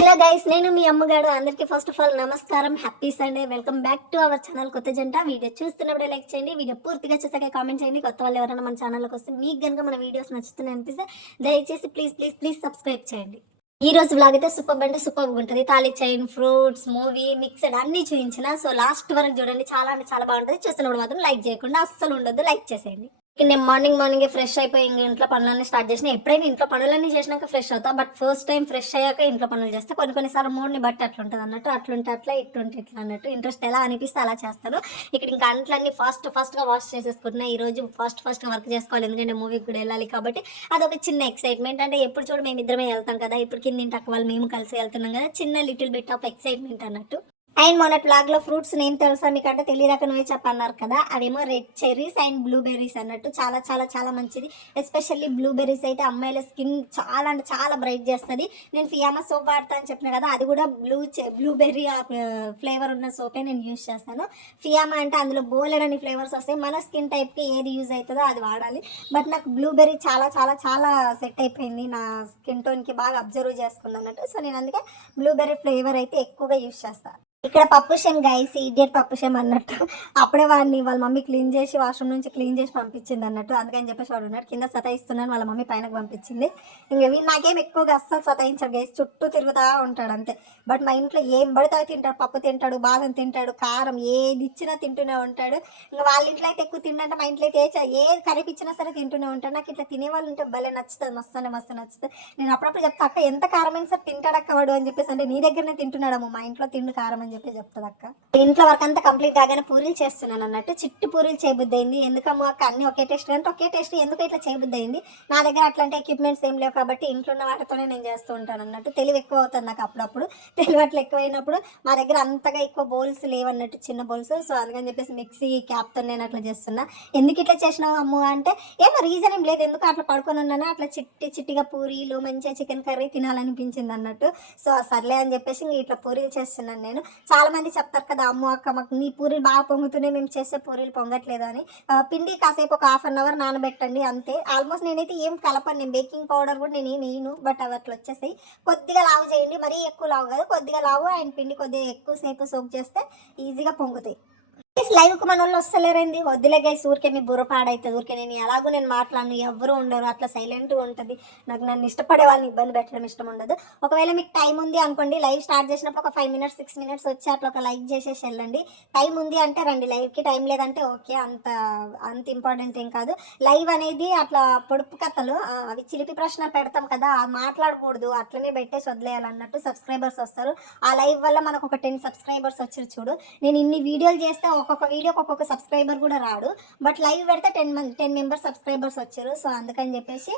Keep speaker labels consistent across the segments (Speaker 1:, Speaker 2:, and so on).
Speaker 1: Hello guys నేను మీ అమ్మగాడు అందరికీ ఫస్ట్ ఆఫ్ ఆల్ నమస్కారం. Happy Sunday welcome back to our channel కొత్త జంట. వీడియో చూస్తున్నప్పుడే లైక్ చేయండి. వీడియో పూర్తిగా చూసాక కామెంట్ చేయండి. కొత్త వాళ్ళు ఎవరైనా మన ఛానల్లోకి వస్తే మీకు కనుక మన వీడియోస్ నచ్చుతున్నాయి అనిపిస్తే దయచేసి ప్లీజ్ ప్లీజ్ ప్లీజ్ సబ్స్క్రైబ్ చేయండి. ఈ రోజు బ్లాగ్ అయితే సూపర్ అంటే సూపర్ ఉంటుంది. తాళి చైన్ ఫ్రూట్స్ మూవీ మిక్సడ్ అన్ని చూపించిన. సో లాస్ట్ వరకు చూడండి. చాలా అంటే చాలా బాగుంటుంది. చూస్తున్నప్పుడు మాత్రం లైక్ చేయకుండా అస్సలు ఉండదు లైక్ చేసేయండి. నేను మార్నింగ్ మార్నింగ్ ఫ్రెష్ అయిపోయి ఇంక ఇంట్లో పనులన్నీ స్టార్ట్ చేసిన. ఎప్పుడైనా ఇంట్లో పనులన్నీ చేసినాక ఫ్రెష్ అవుతా. బట్ ఫస్ట్ టైం ఫ్రెష్ అయ్యాక ఇంట్లో పనులు చేస్తే. కొన్ని కొన్నిసార్లు మూడ్ని బట్టి అట్లా ఉంటుంది అన్నట్టు అట్లుంటే అట్లా ఇట్లుంటే ఇట్లా అన్నట్టు. ఇంట్రెస్ట్ ఎలా అనిపిస్తే అలా చేస్తాను. ఇక్కడ ఇంకా అంట్లన్నీ ఫాస్ట్ ఫాస్ట్గా వాష్ చేసేసుకుంటున్నా. ఈ రోజు ఫాస్ట్ ఫాస్ట్గా వర్క్ చేసుకోవాలి. ఎందుకంటే మూవీకి కూడా వెళ్ళాలి కాబట్టి అదొక చిన్న ఎక్సైట్మెంట్ అంటే ఎప్పుడు చూడు మేము ఇద్దరమే వెళ్తాం కదా. ఇప్పుడు కింద ఇంటి వాళ్ళు మేము కలిసి వెళ్తున్నాం కదా. చిన్న లిటిల్ బిట్ ఆఫ్ ఎక్సైట్మెంట్ అన్నట్టు. అండ్ మొన్న బ్లాగ్లో ఫ్రూట్స్ నేమ్ తెలుసా మీకు అంటే తెలియక నువ్వే చెప్పన్నారు కదా అవేమో రెడ్ చెర్రీస్ అండ్ బ్లూబెర్రీస్ అన్నట్టు. చాలా చాలా చాలా మంచిది. ఎస్పెషల్లీ బ్లూబెర్రీస్ అయితే అమ్మాయిల స్కిన్ చాలా అంటే చాలా బ్రైట్ చేస్తుంది. నేను ఫియామా సోప్ వాడతా అని చెప్పిన కదా అది కూడా బ్లూ బ్లూబెర్రీ ఫ్లేవర్ ఉన్న సోపే నేను యూజ్ చేస్తాను. ఫియామా అంటే అందులో బోలెడని ఫ్లేవర్స్ వస్తాయి. మన స్కిన్ టైప్కి ఏది యూజ్ అవుతుందో అది వాడాలి. బట్ నాకు బ్లూబెర్రీ చాలా చాలా చాలా సెట్ అయిపోయింది. నా స్కిన్ టోన్కి బాగా అబ్జర్వ్ చేసుకుంది అన్నట్టు. సో నేను అందుకే బ్లూబెర్రీ ఫ్లేవర్ అయితే ఎక్కువగా యూజ్ చేస్తాను ఇక్కడ పప్పుషం గైస్ ఇడియట్ పప్పుషం అన్నట్టు. అప్పుడే వాడిని వాళ్ళ మమ్మీ క్లీన్ చేసి వాష్రూమ్ నుంచి క్లీన్ చేసి పంపించింది అన్నట్టు. అందుకని చెప్పేసి వాడు ఉన్నాడు. కింద సతాయిస్తున్నాను వాళ్ళ మమ్మీ పైనకు పంపించింది. ఇంకా నాకేం ఎక్కువగా అస్సలు సతాయించాడు గైస్ చుట్టూ తిరుగుతా ఉంటాడు అంతే. బట్ మా ఇంట్లో ఏం పడితే తింటాడు పప్పు తింటాడు బాదం తింటాడు కారం ఏది ఇచ్చినా తింటూనే ఉంటాడు. ఇంకా వాళ్ళ ఇంట్లో అయితే ఎక్కువ తిండంటే మా ఇంట్లో అయితే ఏ చ- ఏది కనిపించినా సరే తింటూనే ఉంటాడు. నాకు ఇట్లా తినే వాళ్ళు ఉంటే భలే నచ్చుతుంది మస్తు మస్తు నచ్చుతుంది. నేను అప్పుడప్పుడు చెప్తా అక్క ఎంత కారమైన సరే తింటాడు అక్క వాడు అని చెప్పేసి అంటే నీ దగ్గరనే తింటున్నాడమ్మ మా ఇంట్లో తిండు కారం అని చెప్పి చెప్తుంది అక్క ఇంట్లో వర్క్ అంతా కంప్లీట్ కాగానే పూరీలు చేస్తున్నాను అన్నట్టు. చిట్టు పూరీలు చేయబుద్ది అయింది ఎందుకమ్మో అక్క? అన్ని ఒకే టేస్ట్ అంటే ఒకే టేస్ట్ ఎందుకు ఇట్లా చేయబుద్ది అయింది నా దగ్గర అట్లాంటి ఎక్విప్మెంట్స్ ఏం లేవు కాబట్టి ఇంట్లో ఉన్న వాటితోనే నేను చేస్తూ ఉంటాను అన్నట్టు. తెలివి ఎక్కువ అవుతుంది నాకు అప్పుడప్పుడు. తెలివి అట్లా ఎక్కువైనప్పుడు మా దగ్గర అంతగా ఎక్కువ బౌల్స్ లేవన్నట్టు చిన్న బౌల్స్. సో అందుకని చెప్పేసి మిక్సీ క్యాప్తో నేను అట్లా చేస్తున్నా. ఎందుకు ఇట్లా చేసినావు అమ్ము అంటే ఏమో రీజన్ ఏం లేదు. ఎందుకు అట్లా పడుకొని ఉన్నాను అట్లా చిట్టి చిట్టిగా పూరీలు మంచిగా చికెన్ కర్రీ తినాలనిపించింది అన్నట్టు. సో సర్లే అని చెప్పేసి ఇట్లా పూరీలు చేస్తున్నాను నేను. చాలా మంది చెప్తారు కదా అమ్మ అక్క మాకు నీ పూరీలు బాగా పొంగుతున్నాయి మేము చేసే పూరీలు పొంగట్లేదు అని. పిండి కాసేపు ఒక హాఫ్ అన్ అవర్ నానబెట్టండి అంతే. ఆల్మోస్ట్ నేనైతే ఏం కలపను నేను బేకింగ్ పౌడర్ కూడా నేను ఏం వేయను బట్ అవి అట్లా వచ్చేసాయి కొద్దిగా లావు చేయండి మరీ ఎక్కువ లావు కాదు కొద్దిగా లావు అండ్ పిండి కొద్దిగా ఎక్కువసేపు సోక్ చేస్తే ఈజీగా పొంగుతాయి. లైవ్కు మన వాళ్ళు వస్తలేరండి. వద్దులే గైస్ ఊరికే మీ బుర్ర పాడైతుంది ఊరికే నేను ఎలాగో నేను మాట్లాడను ఎవరు ఉండరు అట్లా సైలెంట్ ఉంటుంది. నాకు నన్ను ఇష్టపడే వాళ్ళని ఇబ్బంది పెట్టడం ఇష్టం ఉండదు. ఒకవేళ మీకు టైం ఉంది అనుకోండి లైవ్ స్టార్ట్ చేసినప్పుడు ఒక ఫైవ్ మినిట్స్ సిక్స్ మినిట్స్ వచ్చి అట్లా ఒక లైక్ చేసేసి వెళ్ళండి. టైం ఉంది అంటే రండి లైవ్కి టైం లేదంటే ఓకే అంత అంత ఇంపార్టెంట్ ఏం కాదు. లైవ్ అనేది అట్లా పొడుపు కథలు అవి చిలిపి ప్రశ్న పెడతాం కదా అది మాట్లాడకూడదు అట్లనే పెట్టేసి వదిలేయాలన్నట్టు సబ్స్క్రైబర్స్ వస్తారు. ఆ లైవ్ వల్ల మనకు ఒక టెన్ సబ్స్క్రైబర్స్ వచ్చారు చూడు. నేను ఇన్ని వీడియోలు చేస్తే ఒక్కొక్క వీడియోకి ఒక్కొక్క సబ్స్క్రైబర్ కూడా రాడు. బట్ లైవ్ పెడితే ten month ten members subscribers వచ్చారు. సో అందుకని చెప్పేసి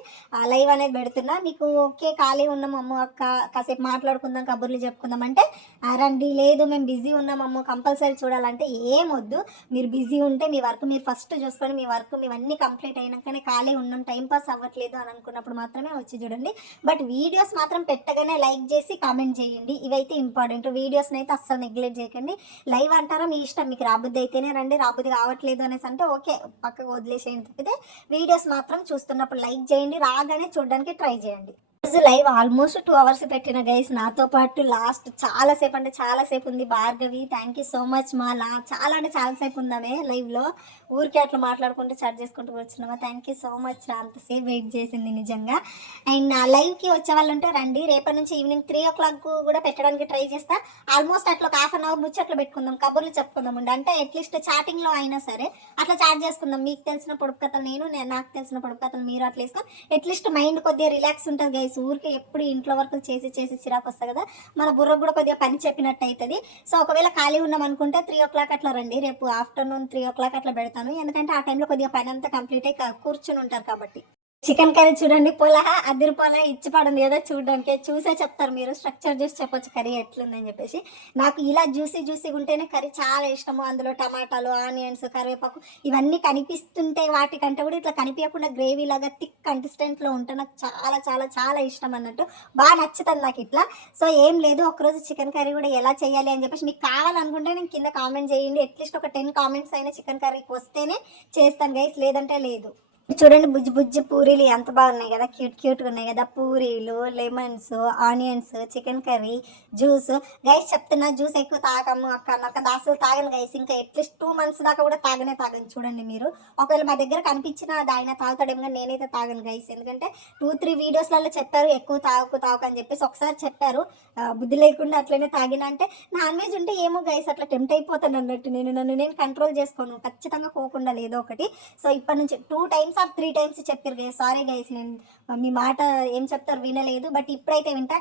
Speaker 1: లైవ్ అనేది పెడుతున్నా. మీకు ఓకే ఖాళీ ఉన్నాం అమ్మ అక్క కాసేపు మాట్లాడుకుందాం కబుర్లు చెప్పుకుందాం అంటే రండి. లేదు మేము బిజీ ఉన్నాం అమ్మ కంపల్సరీ చూడాలంటే ఏం వద్దు. మీరు బిజీ ఉంటే మీ వర్క్ మీరు ఫస్ట్ చూసుకొని మీ వర్క్ మీవన్నీ కంప్లీట్ అయినాకనే ఖాళీ ఉన్నాం టైం పాస్ అవ్వట్లేదు అని అనుకున్నప్పుడు మాత్రమే వచ్చి చూడండి. బట్ వీడియోస్ మాత్రం పెట్టగానే లైక్ చేసి కామెంట్ చేయండి. ఇవైతే ఇంపార్టెంట్ వీడియోస్ని అయితే అస్సలు నెగ్లెక్ట్ చేయకండి. లైవ్ అంటారా మీ ఇష్టం. మీకు రాబుద్ది అయితేనే రండి రాబుద్ది కావట్లేదు అనేసి అంటే ఓకే పక్కకు వదిలేసేయండి తప్పితే వీడియోస్ మాత్రం చూస్తున్నప్పుడు లైక్ చేయండి రాగానే చూడడానికి ట్రై చేయండి. లైవ్ ఆల్మోస్ట్ టూ అవర్స్ పెట్టిన గైస్ నాతో పాటు లాస్ట్ చాలా సేపు అంటే చాలా సేపు ఉంది Bhargavi. Thank you so much మా లా చాలా అంటే చాలా సేపు ఉందామే లైవ్లో ఊరికే అట్లా మాట్లాడుకుంటూ చాట్ చేసుకుంటూ వచ్చినామా థ్యాంక్ యూ సో మచ్ అంతసేపు వెయిట్ చేసింది నిజంగా. అండ్ నా లైవ్కి వచ్చే వాళ్ళు ఉంటే రండి. రేపటి నుంచి ఈవినింగ్ త్రీ ఓ క్లాక్ కూడా పెట్టడానికి ట్రై చేస్తా. ఆల్మోస్ట్ అట్లా ఒక హాఫ్ అన్ అవర్ ముచ్చట్లు పెట్టుకుందాం కబుర్లు చెప్పుకుందాం ఉండి. అంటే అట్లీస్ట్ చాటింగ్లో అయినా సరే అట్లా చాట్ చేసుకుందాం. మీకు తెలిసిన పొడుపు కథలు నేను నేను నాకు తెలిసిన పొడుపు కథలు మీరు అట్లా వేసుకొని అట్లీస్ట్ మైండ్ కొద్దిగా రిలాక్స్ ఉంటుంది గైస్ ఊరికే ఎప్పుడు ఇంట్లో వర్క్ చేసి చేసి చిరాకు వస్తుంది కదా మన బుర్రకు కూడా కొద్దిగా పని చెప్పినట్టు అవుతుంది సో ఒకవేళ ఖాళీ ఉన్నాం అనుకుంటే త్రీ ఓ క్లాక్ అట్లా రండి. రేపు ఆఫ్టర్నూన్ త్రీ ఓ క్లాక్ అట్లా పెడతాను. ఎందుకంటే ఆ టైంలో కొద్దిగా పని అంతా కంప్లీట్ అయి కూర్చుని ఉంటారు కాబట్టి. చికెన్ కర్రీ చూడండి పొలహ అద్దరి పొల ఇచ్చి పడింది ఏదో చూడడానికి. చూసే చెప్తారు మీరు స్ట్రక్చర్ చూసి చెప్పొచ్చు కర్రీ ఎట్లుందని చెప్పేసి. నాకు ఇలా జ్యూసీ జ్యూసీగా ఉంటేనే కర్రీ చాలా ఇష్టము. అందులో టమాటాలు ఆనియన్స్ కరివేపాకు ఇవన్నీ కనిపిస్తుంటే వాటికంటే కూడా ఇట్లా కనిపించకుండా గ్రేవీ లాగా థిక్ కన్సిస్టెంట్లో ఉంటే నాకు చాలా చాలా చాలా ఇష్టం అన్నట్టు బాగా నచ్చుతుంది నాకు ఇట్లా. సో ఏం లేదు ఒకరోజు చికెన్ కర్రీ కూడా ఎలా చేయాలి అని చెప్పేసి మీకు కావాలనుకుంటే నేను కింద కామెంట్ చేయండి. అట్లీస్ట్ ఒక టెన్ కామెంట్స్ అయినా చికెన్ కర్రీకి వస్తేనే చేస్తాను గైస్ లేదంటే లేదు. చూడండి బుజ్జి బుజ్జి పూరీలు ఎంత బాగున్నాయి కదా. క్యూట్ క్యూట్గా ఉన్నాయి కదా. పూరీలు lemons onions chicken curry juice. Guys చెప్తున్నా జ్యూస్ ఎక్కువ తాగము అక్క అక్క దాసులు తాగను గైస్ ఇంకా అట్లీస్ట్ టూ మంత్స్ దాకా కూడా తాగనే తాగను చూడండి మీరు. ఒకవేళ మా దగ్గర కనిపించిన ఆయన తాగుతాడేమో నేనైతే తాగను గైస్ ఎందుకంటే టూ త్రీ వీడియోస్లలో చెప్పారు ఎక్కువ తాగు తాగు అని చెప్పేసి ఒకసారి చెప్పారు. బుద్ధి లేకుండా అట్లనే తాగిన అంటే నాన్ వెజ్ ఉంటే ఏమో గైస్ అట్లా టెంప్ట్ అయిపోతాను అన్నట్టు. నేను నన్ను నేను కంట్రోల్ చేసుకోను. ఖచ్చితంగా పోకుండా లేదో ఒకటి. సో ఇప్పటి నుంచి two times or three times చెప్పారు గైస్ సారీ గైస్ నేను మీ మాట ఏం చెప్తారు వినలేదు బట్ ఇప్పుడైతే వింటా.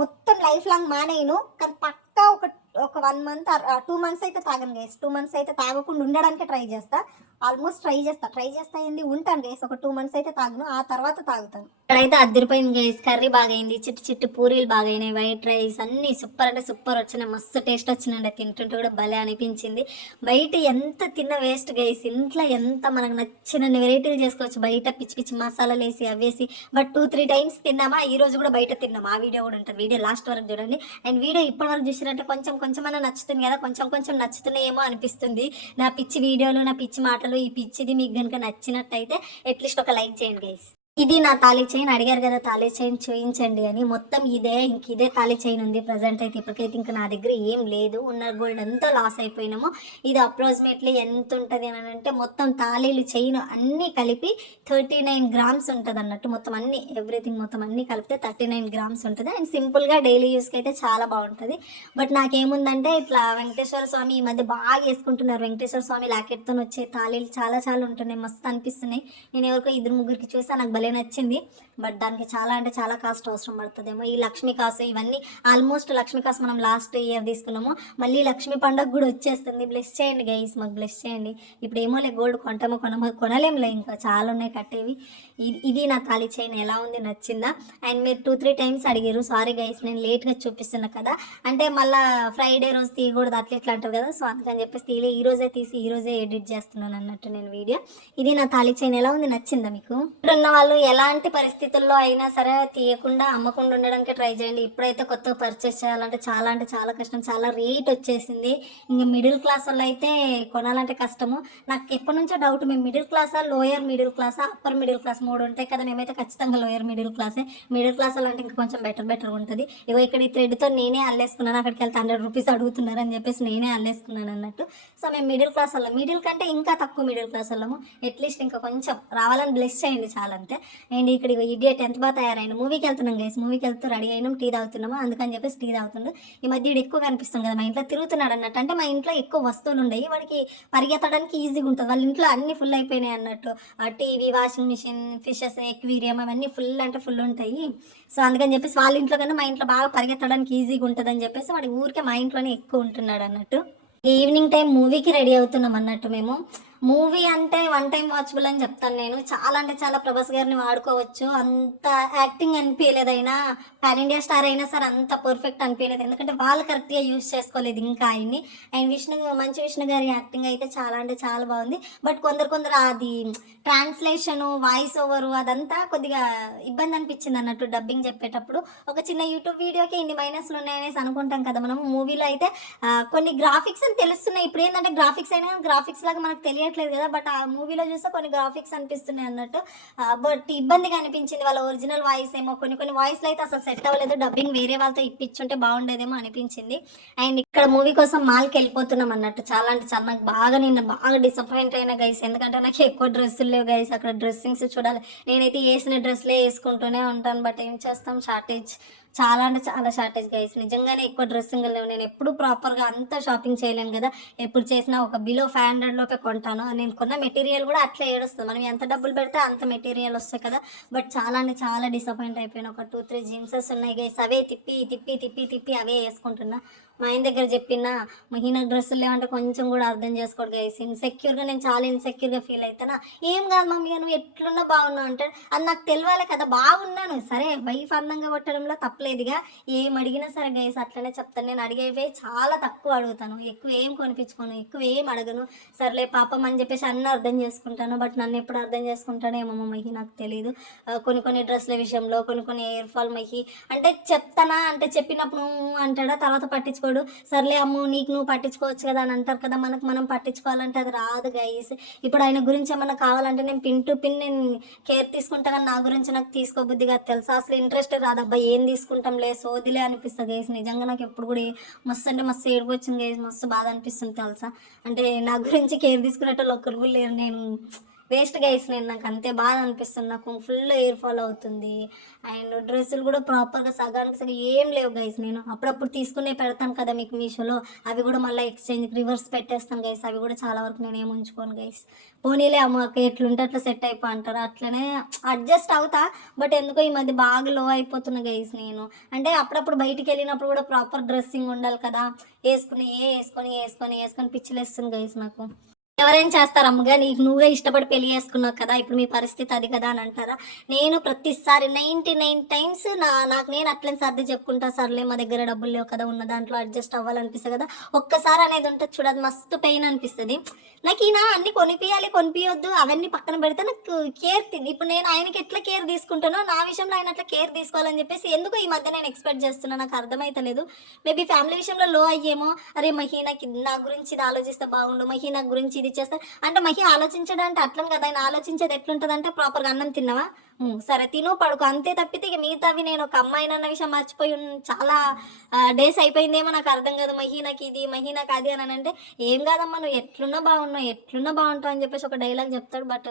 Speaker 1: మొత్తం లైఫ్ లాంగ్ మానేయను. కానీ పక్కా ఒక ఒక వన్ మంత్ టూ మంత్స్ అయితే తాగను గేస్ టూ మంత్స్ అయితే తాగకుండా ఉండడానికి ట్రై చేస్తా. ఆల్మోస్ట్ ట్రై చేస్తా. ట్రై చేస్తా ఏంది? ఉంటాను గైస్ ఒక టూ మంత్స్ అయితే తాగను. ఆ తర్వాత తాగుతాను. ఇక్కడైతే అద్దరిపోయింది గైస్ కర్రీ బాగైంది. చిట్టు చిట్టు పూరీలు బాగైనాయి. వైట్ రైస్ అన్ని సూపర్ అంటే సూపర్ వచ్చినాయి. మస్తు టేస్ట్ వచ్చినాయండి తింటుంటే కూడా భలే అనిపించింది. బయట ఎంత తిన్న వేస్ట్ గైస్ ఇంట్లో ఎంత మనకు నచ్చిన వెరైటీలు చేసుకోవచ్చు. బయట పిచ్చి పిచ్చి మసాలాలు వేసి అవేసి బట్ టూ త్రీ టైమ్స్ తిన్నామా? ఈ రోజు కూడా బయట తిన్నామా? ఆ వీడియో కూడా ఉంటారు వీడియో లాస్ట్ వరకు చూడండి. అండ్ వీడియో ఇప్పటి వరకు చూసినట్టే కొంచెం కొంచెం అన్న నచ్చుతుంది కదా కొంచెం కొంచెం నచ్చుతున్నాయేమో అనిపిస్తుంది. నా పిచ్చి వీడియోలు నా పిచ్చి మాటలు ఈ పిచ్చిది మీకు కనుక నచ్చినట్టయితే అట్లీస్ట్ ఒక లైక్ చేయండి గైస్ ఇది నా తాళీ చైన్. అడిగారు కదా తాళీ చైన్ చూయించండి అని. మొత్తం ఇదే ఇంక ఇదే తాళీ చైన్ ఉంది ప్రజెంట్ అయితే. ఇప్పటికైతే ఇంకా నా దగ్గర ఏం లేదు. ఉన్న గోల్డ్ అంతా లాస్ అయిపోయినాము. ఇది అప్రాక్సిమేట్లీ ఎంత ఉంటుంది అని అంటే మొత్తం తాళీలు చైన్ అన్నీ కలిపి థర్టీ నైన్ గ్రామ్స్ ఉంటుంది అన్నట్టు. మొత్తం అన్ని ఎవ్రీథింగ్ మొత్తం అన్ని కలిపితే థర్టీ నైన్ గ్రామ్స్ ఉంటుంది. అండ్ సింపుల్గా డైలీ యూస్కి అయితే చాలా బాగుంటుంది. బట్ నాకేముందంటే ఇట్లా వెంకటేశ్వర స్వామి ఈ మధ్య బాగా వేసుకుంటున్నారు వెంకటేశ్వర స్వామి లాకెట్తో వచ్చే తాళీలు చాలా చాలా ఉంటున్నాయి. మస్తు అనిపిస్తున్నాయి. నేను ఎవరికో ఇద్దరు ముగ్గురికి చూసా నాకు భలే నచ్చింది. బట్ దానికి చాలా అంటే చాలా కాస్ట్ అవసరం పడుతుందేమో. ఈ లక్ష్మీ కాసు ఇవన్నీ ఆల్మోస్ట్ లక్ష్మీ కాసు మనం లాస్ట్ ఇయర్ తీసుకున్నాము. మళ్ళీ లక్ష్మీ పండుగ కూడా వచ్చేస్తుంది. బ్లెస్ చేయండి గైస్ మాకు బ్లెస్ చేయండి. ఇప్పుడు ఏమో లే గోల్డ్ కొంటామో కొనమో కొనలేంలే ఇంకా. చాలా ఉన్నాయి కట్టేవి. ఇది నా ఖాళీ చైన్. ఎలా ఉంది? నచ్చిందా? అండ్ మీరు టూ త్రీ టైమ్స్ అడిగారు. సారీ గైస్ నేను లేట్గా చూపిస్తున్నా కదా. అంటే మళ్ళీ ఫ్రైడే రోజు తీయకూడదు అట్లా ఇట్లా అంటారు కదా. సో అందుకని చెప్పేసి తీలే ఈ రోజే తీసి ఈ రోజే ఎడిట్ చేస్తున్నాను అన్నట్టు నేను వీడియో. ఇది నా ఖాళీ చైన్. ఎలా ఉంది? నచ్చిందా మీకు? ఇప్పుడు ఉన్న వాళ్ళు ఎలాంటి పరిస్థితుల్లో అయినా సరే తీయకుండా అమ్మకుండా ఉండడానికి ట్రై చేయండి. ఇప్పుడైతే కొత్తగా పర్చేస్ చేయాలంటే చాలా అంటే చాలా కష్టం. చాలా రేట్ వచ్చేసింది. ఇంకా మిడిల్ క్లాస్ వాళ్ళు అయితే కొనాలంటే కష్టము. నాకు ఎప్పటి నుంచో డౌట్ మేము మిడిల్ క్లాసా లోయర్ మిడిల్ క్లాసా అప్పర్ మిడిల్ క్లాస్ మూడు ఉంటాయి కదా. మేమైతే ఖచ్చితంగా లోయర్ మిడిల్ క్లాసే మిడిల్ క్లాస్ వాళ్ళు అంటే ఇంకా కొంచెం బెటర్ బెటర్ ఉంటుంది. ఇగో ఇక్కడ ఈ థ్రెడ్తో నేనే అల్లేసుకున్నాను. అక్కడికి వెళ్తే హండ్రెడ్ రూపీస్ అడుగుతున్నారు అని చెప్పేసి నేనే అల్లేసుకున్నాను అన్నట్టు. సో మేము మిడిల్ క్లాస్ వాళ్ళం. మిడిల్ కంటే ఇంకా తక్కువ మిడిల్ క్లాస్ వాళ్ళము. అట్లీస్ట్ ఇంకా కొంచెం రావాలని బ్లెస్ చేయండి చాలా అంతే అండ్ ఇక్కడ ఇడియట్ టెన్త్ బాగా తయారైన మూవీకి వెళ్తున్నాం గైస్ మూవీకి వెళ్తూ రెడీ అయినాం. టీ తాగుతున్నాము. అందుకని చెప్పేసి టీ తాగుతుండు. ఈ మధ్య వీడు ఎక్కువ కనిపిస్తుంది కదా మా ఇంట్లో తిరుగుతున్నాడు అన్నట్టు. అంటే మా ఇంట్లో ఎక్కువ వస్తువులు ఉన్నాయి వాడికి పరిగెత్తడానికి ఈజీగా ఉంటుంది. వాళ్ళ ఇంట్లో అన్ని ఫుల్ అయిపోయినాయి అన్నట్టు. TV washing machine fishes aquarium అవన్నీ ఫుల్ అంటే ఫుల్ ఉంటాయి. సో అందుకని చెప్పేసి వాళ్ళ ఇంట్లో కన్నా మా ఇంట్లో బాగా పరిగెత్తడానికి ఈజీగా ఉంటుంది అని చెప్పేసి వాడి ఊరికే మా ఇంట్లోనే ఎక్కువ ఉంటున్నాడు అన్నట్టు. ఈవినింగ్ టైం మూవీకి రెడీ అవుతున్నాం అన్నట్టు మేము. మూవీ అంటే వన్ టైం వాచబుల్ అని చెప్తాను నేను. చాలా అంటే చాలా ప్రభాస్ గారిని వాడుకోవచ్చు. అంత యాక్టింగ్ అనిపించలేదు అయినా పాన్ ఇండియా స్టార్ అయినా సరే అంత పర్ఫెక్ట్ అనిపించలేదు ఎందుకంటే వాళ్ళు కరెక్ట్గా యూజ్ చేసుకోలేదు ఇంకా ఆయన్ని. అండ్ విష్ణు మంచి విష్ణు గారి యాక్టింగ్ అయితే చాలా అంటే చాలా బాగుంది. బట్ కొందరు కొందరు అది ట్రాన్స్లేషను వాయిస్ ఓవర్ అదంతా కొద్దిగా ఇబ్బంది అనిపించింది అన్నట్టు డబ్బింగ్ చెప్పేటప్పుడు. ఒక చిన్న యూట్యూబ్ వీడియోకి ఇన్ని మైనస్లు ఉన్నాయనేసి అనుకుంటాం కదా మనం. మూవీలో అయితే కొన్ని గ్రాఫిక్స్ అని తెలుస్తున్నాయి. ఇప్పుడు ఏంటంటే గ్రాఫిక్స్ అయినా గ్రాఫిక్స్ లాగా మనకు తెలియట్లేదు కదా బట్ ఆ మూవీలో చూస్తే కొన్ని గ్రాఫిక్స్ అనిపిస్తున్నాయి అన్నట్టు. బట్ ఇబ్బందిగా అనిపించింది వాళ్ళ ఒరిజినల్ వాయిస్ ఏమో. కొన్ని కొన్ని వాయిస్లు అయితే అసలు సెట్ అవ్వలేదు డబ్బింగ్ వేరే వాళ్ళతో ఇప్పించుంటే బాగుండేదేమో అనిపించింది. అండ్ ఇక్కడ మూవీ కోసం మాల్కి వెళ్ళిపోతున్నాం అన్నట్టు. చాలా అంటే చాలా నాకు బాగా నిన్న బాగా డిసప్పాయింట్ అయిన గైస్ ఎందుకంటే నాకు ఎక్కువ డ్రెస్సులు లేవు గైస్ అక్కడ డ్రెస్సింగ్స్ చూడాలి. నేనైతే వేసిన డ్రెస్లే వేసుకుంటూనే ఉంటాను బట్ ఏం చేస్తాం? షార్టేజ్ చాలా అంటే చాలా షార్టేజ్ గైస్ నిజంగానే ఎక్కువ డ్రెస్సింగ్ లేవు. నేను ఎప్పుడు ప్రాపర్గా అంతా షాపింగ్ చేయలేను కదా. ఎప్పుడు చేసినా ఒక బిలో ఫైవ్ హండ్రెడ్ లోపే కొంటాను. నేను కొన్న మెటీరియల్ కూడా అట్లా ఏడుస్తుంది. మనం ఎంత డబ్బులు పెడితే అంత మెటీరియల్ వస్తాయి కదా. బట్ చాలా అంటే చాలా డిసప్పాయింట్ అయిపోయిన. ఒక టూ త్రీ జీన్సెస్ ఉన్నాయి గైస్ అవే తిప్పి తిప్పి తిప్పి తిప్పి అవే వేసుకుంటున్నా. మా ఆయన దగ్గర చెప్పిన మహిళ డ్రెస్సులు లేవంటే కొంచెం కూడా అర్థం చేసుకోడు గైస్ ఇన్సెక్యూర్గా నేను చాలా ఇన్సెక్యూర్గా ఫీల్ అవుతానా ఏం కాదు మమ్మీ నువ్వు ఎట్లున్నా బాగున్నావు అంటాడు అది నాకు తెలియాలి కదా బాగున్నాను. సరే వైఫ్ అందంగా కొట్టడంలో తప్పలేదుగా. ఏం అడిగినా సరే గైస్ అట్లనే చెప్తాను. నేను అడిగేవే చాలా తక్కువ అడుగుతాను. ఎక్కువ ఏం కొనిపించుకోను ఎక్కువ ఏం అడగను. సర్లే పాపం అని చెప్పేసి అన్నీ అర్థం చేసుకుంటాను. బట్ నన్ను ఎప్పుడు అర్థం చేసుకుంటాడేమో మా మహి నాకు తెలియదు కొన్ని కొన్ని డ్రెస్ల విషయంలో కొన్ని కొన్ని ఎయిర్ ఫాల్ మహి. అంటే చెప్తానా? అంటే చెప్పినప్పుడు అంటాడా? తర్వాత పట్టించుకో పట్టించుకోడు సర్లే అమ్మో నీకు నువ్వు పట్టించుకోవచ్చు కదా అని అంటారు కదా మనకు మనం పట్టించుకోవాలంటే అది రాదు గైస్ ఇప్పుడు ఆయన గురించి ఏమన్నా కావాలంటే నేను పిన్ టు పిన్ నేను కేర్ తీసుకుంటా కానీ నా గురించి నాకు తీసుకోబుద్దిగా కాదు తెలుసా? అసలు ఇంట్రెస్ట్ రాదు అబ్బా ఏం తీసుకుంటాం లే సోదిలే అనిపిస్తుంది గైస్ నిజంగా నాకు ఎప్పుడు కూడా మస్తు అంటే మస్తు ఏడుపు వచ్చింది గైస్ మస్తు బాధ అనిపిస్తుంది తెలుసా? అంటే నా గురించి కేర్ తీసుకునేటోళ్ళు ఒక్కరు కూడా లేరు నేను వేస్ట్ గైస్ నేను నాకు అంతే బాధ అనిపిస్తుంది. నాకు ఫుల్ ఎయిర్ ఫాల్ అవుతుంది. అండ్ డ్రెస్సులు కూడా ప్రాపర్గా సగానికి సగం ఏం లేవు గైస్ నేను అప్పుడప్పుడు తీసుకునే పెడతాను కదా మీకు మీషోలో. అవి కూడా మళ్ళీ ఎక్స్చేంజ్ రివర్స్ పెట్టేస్తాను గైస్ అవి కూడా చాలా వరకు నేను ఏమి ఉంచుకోను గైస్ పోనీలే అమ్మకి ఎట్లుంటే అట్లా సెట్ అయిపో అంటారు. అట్లనే అడ్జస్ట్ అవుతా. బట్ ఎందుకో ఈ మధ్య బాగా లో అయిపోతున్నా గైస్ నేను. అంటే అప్పుడప్పుడు బయటికి వెళ్ళినప్పుడు కూడా ప్రాపర్ డ్రెస్సింగ్ ఉండాలి కదా. వేసుకుని ఏ వేసుకొని వేసుకొని వేసుకొని పిచ్చిలేస్తుంది గైస్ నాకు. ఎవరైనా చేస్తారు అమ్మగా నీకు నువ్వే ఇష్టపడి పెళ్ళి చేసుకున్నావు కదా ఇప్పుడు మీ పరిస్థితి అది కదా అని అంటారా? నేను ప్రతిసారి నైంటీ నైన్ టైమ్స్ నా నాకు నేను అట్లనే సర్ది చెప్పుకుంటా సర్లే మా దగ్గర డబ్బులు లేవు కదా ఉన్న దాంట్లో అడ్జస్ట్ అవ్వాలనిపిస్తుంది కదా. ఒక్కసారి అనేది ఉంటుంది చూడదు మస్తు పెయిన్ అనిపిస్తుంది. నాకు ఈయన అన్ని కొనిపియాలి కొనిపియొద్దు అవన్నీ పక్కన పెడితే నాకు కేర్ తింది ఇప్పుడు నేను ఆయనకి ఎట్లా కేర్ తీసుకుంటానో నా విషయంలో ఆయన అట్లా కేర్ తీసుకోవాలని చెప్పేసి ఎందుకు ఈ మధ్య నేను ఎక్స్పెక్ట్ చేస్తున్నా? నాకు అర్థమైతలేదు. మేబీ ఫ్యామిలీ విషయంలో లో అయ్యేమో అరే మహి నాకు నా గురించి ఇది ఆలోచిస్తే బాగుండు మహీ నా గురించి ఇది చేస్తా అంటే మహి ఆలోచించడం అంటే అట్లని కదా ఆయన ఆలోచించేది ఎట్లుంటుంది అంటే ప్రాపర్గా అన్నం తిన్నావా? సరే తిను పడుకో. అంతే తప్పితే ఇక మిగతావి నేను ఒక అమ్మాయినన్న విషయం మర్చిపోయి చాలా డేస్ అయిపోయిందేమో నాకు అర్థం కాదు. మహి నాకు ఇది మహి నాకు అది అని అంటే ఏం కాదమ్మా నువ్వు ఎట్లున్నా బాగున్నావు ఎట్లున్నా బాగుంటావు అని చెప్పేసి ఒక డైలాగ్ చెప్తాడు. బట్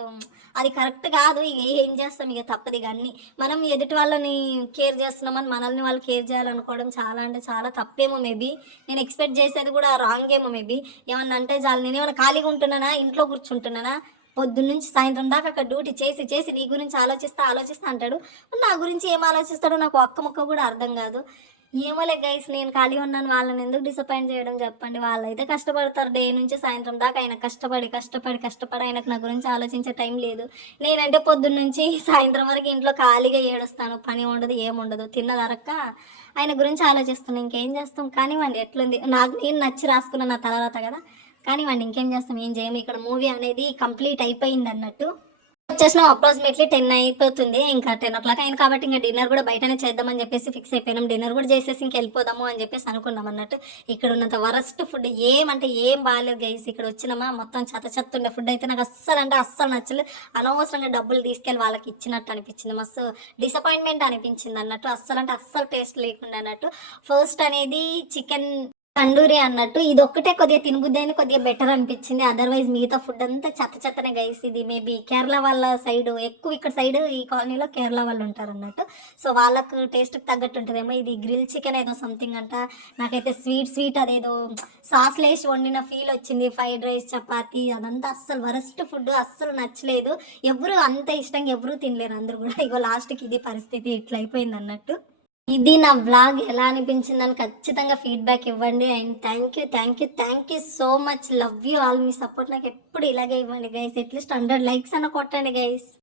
Speaker 1: అది కరెక్ట్ కాదు. ఇక ఏం చేస్తాం? ఇక తప్పదు ఇక అన్ని. మనం ఎదుటి వాళ్ళని కేర్ చేస్తున్నామని మనల్ని వాళ్ళు కేర్ చేయాలనుకోవడం చాలా అంటే చాలా తప్పేమో మేబీ. నేను ఎక్స్పెక్ట్ చేసేది కూడా రాంగ్ ఏమో మేబీ. ఏమన్నా అంటే చాలు నేను ఏమైనా ఖాళీగా ఉంటున్నానా? ఇంట్లో కూర్చుంటున్నానా? పొద్దున్న నుంచి సాయంత్రం దాకా అక్కడ డ్యూటీ చేసి చేసి నీ గురించి ఆలోచిస్తా ఆలోచిస్తా అంటాడు. నా గురించి ఏం ఆలోచిస్తాడో నాకు ఒక్క ముక్క కూడా అర్థం కాదు. ఏమోలే గైస్ నేను ఖాళీ ఉన్నాను. వాళ్ళని ఎందుకు డిసప్పాయింట్ చేయడం చెప్పండి. వాళ్ళైతే కష్టపడతారు. డే నుంచి సాయంత్రం దాకా ఆయన కష్టపడి కష్టపడి కష్టపడి ఆయనకు నా గురించి ఆలోచించే టైం లేదు. నేనంటే పొద్దున్న నుంచి సాయంత్రం వరకు ఇంట్లో ఖాళీగా ఏడుస్తాను. పని ఉండదు ఏముండదు తిన్నదరక్క ఆయన గురించి ఆలోచిస్తున్నాను ఇంకేం చేస్తాం? కానివ్వండి ఎట్లుంది? నాకు నేను నచ్చి రాసుకున్న నా తర్వాత కదా. కానీ వాడిని ఇంకేం చేస్తాం? ఏం చేయము ఇక్కడ మూవీ అనేది కంప్లీట్ అయిపోయింది అన్నట్టు. వచ్చేసిన అప్రాక్సిమేట్లీ టెన్ అయిపోతుంది. ఇంకా టెన్ ఓ క్లాక్ అయింది కాబట్టి ఇంకా డిన్నర్ కూడా బయటనే చేద్దామని చెప్పేసి ఫిక్స్ అయిపోయినాం. డిన్నర్ కూడా చేసేసి ఇంక వెళ్ళిపోదాము అని చెప్పేసి అనుకున్నాం అన్నట్టు. ఇక్కడ ఉన్నంత వరస్ట్ ఫుడ్ ఏమంటే ఏం బాగాలేదు గైస్ ఇక్కడ వచ్చినామా? మొత్తం చెత్త చెత్త ఉండే ఫుడ్ అయితే నాకు అస్సలు అంటే అస్సలు నచ్చలేదు. అనవసరంగా డబ్బులు తీసుకెళ్ళి వాళ్ళకి ఇచ్చినట్టు అనిపించింది. మస్తు డిసప్పాయింట్మెంట్ అనిపించింది అన్నట్టు. అస్సలు అంటే అస్సలు టేస్ట్ లేకుండా అన్నట్టు. ఫస్ట్ అనేది చికెన్ తండూరి అన్నట్టు ఇది ఒక్కటే కొద్దిగా తినబుద్ధి కొద్దిగా బెటర్ అనిపించింది. అదర్వైజ్ మిగతా ఫుడ్ అంతా చెత్త చెత్తనే గైస్ ఇది మేబీ కేరళ వాళ్ళ సైడ్ ఎక్కువ ఇక్కడ సైడ్ ఈ కాలనీలో కేరళ వాళ్ళు ఉంటారు అన్నట్టు సో వాళ్ళకు టేస్ట్కి తగ్గట్టు ఉంటుందేమో. ఇది గ్రిల్ చికెన్ ఏదో సంథింగ్ అంట. నాకైతే స్వీట్ స్వీట్ అదేదో సాస్ లేసి వండిన ఫీల్ వచ్చింది. ఫ్రైడ్ రైస్ చపాతీ అదంతా అస్సలు వరస్ట్ ఫుడ్ అస్సలు నచ్చలేదు. ఎవరు అంత ఇష్టంగా ఎవరూ తినలేరు అందరూ కూడా. ఇగో లాస్ట్కి ఇది పరిస్థితి ఇట్లా అయిపోయింది అన్నట్టు ఇది నా వ్లాగ్ ఎలా అనిపించిందని ఖచ్చితంగా ఫీడ్బ్యాక్ ఇవ్వండి. And thank you thank you thank you so much love you all me support నాకు ఎప్పుడు ఇలాగే ఇవ్వండి గైస్ అట్లీస్ట్ హండ్రెడ్ లైక్స్ అన్న కొట్టండి గైస్